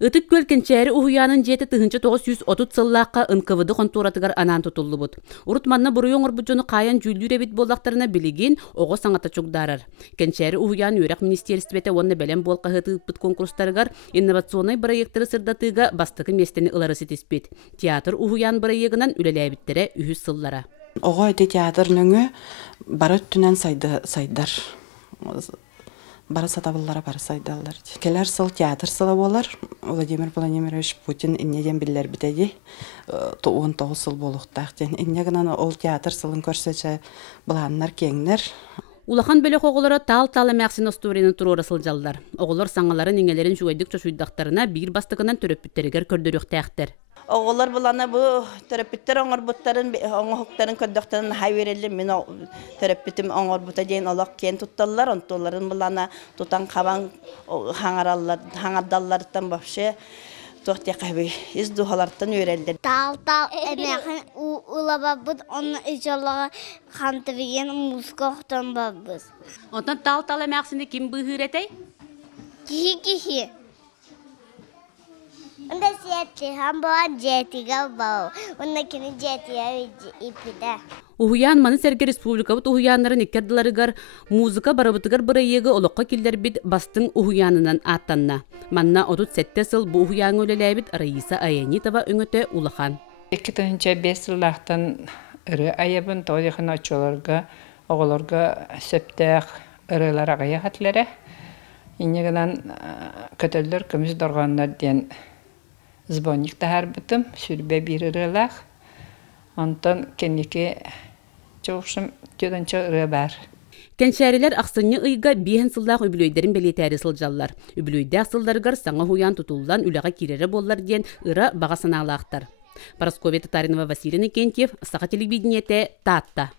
Ытык көл кенчәри уһуянын жети тыһынча 930 сыллааққа ынкывыды контуратыгар анан тутуллубут. Урут манна буруйоң орбуджону каян жүлдүребит боллактарына билигин ого саңата чугдарар. Кенчәри уһуян үрәк министерствете онна белем болка хытыппыт конкурстарыгар инновационный проекттары сырдатыга бастыкы местени ылары сетиспит. Театр уһуян проегынан үлеләбиттере үһүс сыллара. Ого эти театр нөңө барат түнен сайдар. Бара сатабыллара бара сайдалар. Келер сыл театр сылы болар. Владимир Владимирович Путин иннеден биллер битеди. 19 сыл болуктак. Иннегенен ол театр сылын көрсөчө буланнар кеңнер. Улахан бөлөк оголора тал-талы мәксин осторияны турора сылжалдар. Оголор саңаларын иңелерин жуайдык чошуйдактарына бир бастыгынан төрөппүттеригер көрдөрүктәктер. Оголор булана бу терапевттер оңор буттарын оңоктарын көддөктөрүн хайверелли мен терапевтим оңор бута дейин олак кен тутталлар онтоларын булана тутан кабан хаңардаллардан вообще тохте кабы из духалардан өрелдер. Тал эмехин улабабыт оны ижолага хантырген мускохтон бабыз. Онтан тал эмексинди ким быһыретей? Кихи. Онда сетти хамбан жетига бау. Онда кини жетия ипиде. Уһуян маны Серге республикабыт уһуяннарын иккердыларыгар музыка барабытыгар бырайыгы олоққа килдер бит бастың уһуянынан аттанна. Манна 37 сыл бу уһуян өлеләбит Раиса Аянитова өңөтө улахан. 2005 сыллахтан ыры аябын тоодихын очолорга оголорга сөптәк ырылар агая хатлары. Иннегенен көтөлдөр көмүс дорганнар ден Збонник тахар битим, сүрбе бир ырылах. Антон кеннике чоушым төдөнчө ыры бар. Кенчәрилер аксынны ыйга биһен сыллах үбүлөйдерин белетәри сылжаллар. Үбүлөйдә сылдарыгар саңа хуян тутулдан үләгә кирере боллар диен ыра багасыналактар. Парасковия Татаринова, Василий Никентьев, Саха телевидениете, Татта.